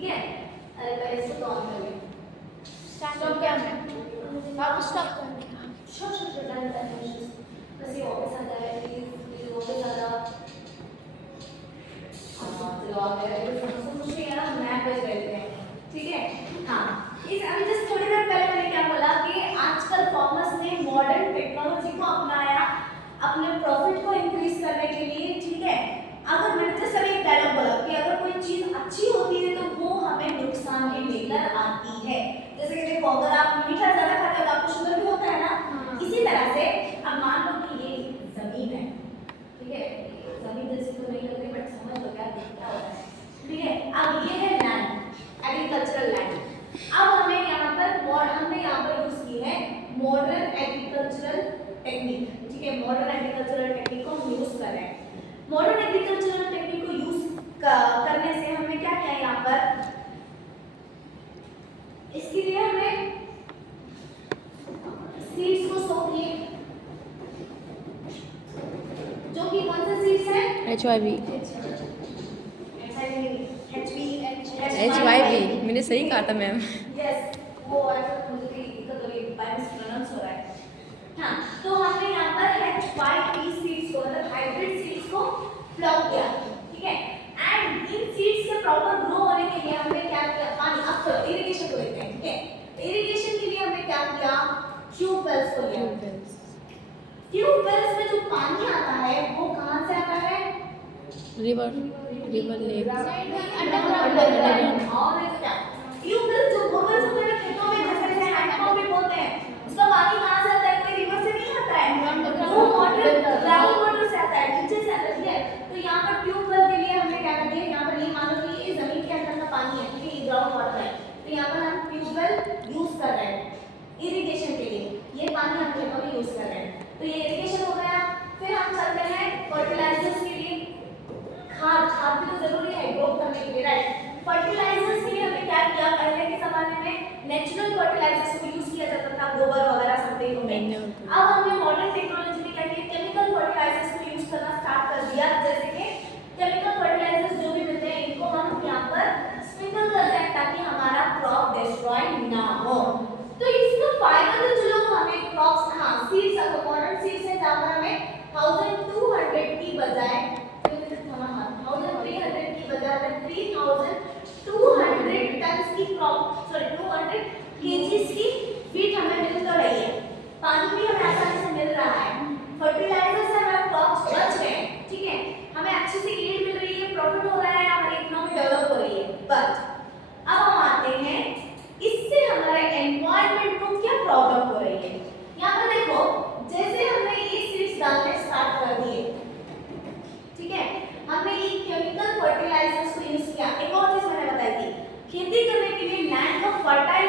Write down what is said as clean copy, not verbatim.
ठीक है। अरे पहले इसको ऑन कर ले। स्टॉप क्या है? आप स्टॉप कर। छोटे डन बस ये वापस आ जाए प्लीज वापस आ जा। चलो आ गया। तो मुझे यार मैप पे रहते हैं, ठीक है। हाँ, इस अभी जस्ट थोड़ी देर पहले मैंने क्या बोला कि आजकल फार्मर्स ने मॉडर्न टेक्नोलॉजी को अपनाया अपने प्रॉफिट को इंक्रीज करने के लिए, ठीक है। अगर मैंने जैसे अभी एक डायलॉग बोला कि अगर कोई चीज अच्छी होती है तो वो हमें नुकसान भी लेकर आती है। जैसे कि देखो अगर आप मीठा ज्यादा खाते हो तो आपको शुगर भी होता है ना। इसी तरह से अब मान लो कि ये जमीन है, ठीक है। जमीन जैसी तो नहीं लग रही बट समझ लो क्या होता है, ठीक है। अब ये है लैंड, एग्रीकल्चरल लैंड। अब हमें यहाँ पर हमने यहाँ पर यूज की है मॉडर्न एग्रीकल्चरल टेक्निक, ठीक है। मॉडर्न एग्रीकल्चरल टेक्निक को हम यूज कर रहे हैं। मॉडर्न एग्रीकल्चरल टेक्निक को यूज करने से हमने क्या किया यहाँ पर, इसके लिए हमने सीड्स को सो किए, जो कि कौन से सीड्स हैं? HYV मैंने सही कहा था मैम। यस, वो ऐसा मुझे भी दिक्कत हो रही है, बाय मिसप्रोनाउंस हो रहा है। हाँ, तो हमने यहाँ पर HYV सीड्स को मतलब हाइब्रिड सीड्स को प्लॉट किया, ठीक है। एंड इन सीड्स के प्रॉपर ग्रो होने के लिए हमने क्या किया, पानी। अब चलो इरिगेशन को लेते हैं, ठीक है। इरिगेशन के लिए हमने क्या किया, ट्यूबवेल्स को लिया। ट्यूबवेल्स में जो पानी आता है वो कहाँ से आता है? River lake underground. और क्या ट्यूबवेल्स जो बोरवेल्स होते हैं खेतों में जैसे हैंडपंप भी बोलते हैं, उसका पानी कहाँ से आता है? कोई रिवर से नहीं आता है, वो ग्राउंड वाटर से आता है, नीचे से आता है। तो यहाँ पर ट्यूबवेल के लिए हमने क्या कर दिया, यहाँ पर ये मान लो कि ये जमीन के अंदर का पानी है, ठीक है, ये ग्राउंड वाटर है, तो यहाँ पर हम ट्यूबवेल यूज कर रहे हैं इरिगेशन के लिए। ये पानी हम खेतों में यूज कर रहे हैं, तो ये इरिगेशन हो गया। फिर हम चलते हैं फर्टिलाइजर्स के लिए। खाद भी तो जरूरी है ग्रो करने के लिए, राइट। फर्टिलाइजर्स के लिए हमने क्या किया, पहले के जमाने में नेचुरल फर्टिलाइजर्स को यूज किया जाता था, गोबर वगैरह समथिंग में। अब हमने मॉडर्न टेक्नोलॉजी में क्या किया, केमिकल फर्टिलाइजर्स को यूज करना स्टार्ट कर दिया। जैसे कि केमिकल फर्टिलाइजर्स जो भी मिलते हैं इनको हम यहाँ पर स्प्रिंकल करते हैं ताकि हमारा क्रॉप डिस्ट्रॉय ना हो। तो इसका फायदा तो चलो हमें क्रॉप्स, हाँ सीड्स, अगर मॉडर्न सीड्स है जहाँ पर हमें 1200 की बजाय 1300 की बजाय 3200 टन्स की क्रॉप, सॉरी 200 केजीस की फीड हमें मिल तो रही है। पानी भी हमें आसानी से मिल रहा है, फर्टिलाइजर से हमारा क्रॉप्स बच रहे हैं, ठीक है। हमें अच्छी सी यील्ड मिल रही है, प्रॉफिट हो रहा है, हमारी इकोनॉमी डेवलप हो रही है। बट अब हम आते हैं इससे हमारे एनवायरनमेंट को क्या प्रॉब्लम हो रही है। यहाँ पर देखो, जैसे हमने ये सीड्स डालने स्टार्ट कर दिए, ठीक है, हमने ये केमिकल फर्टिलाइजर्स को यूज किया। एक और चीज मैंने बताई थी, खेती करने के लिए लैंड को फर्टाइल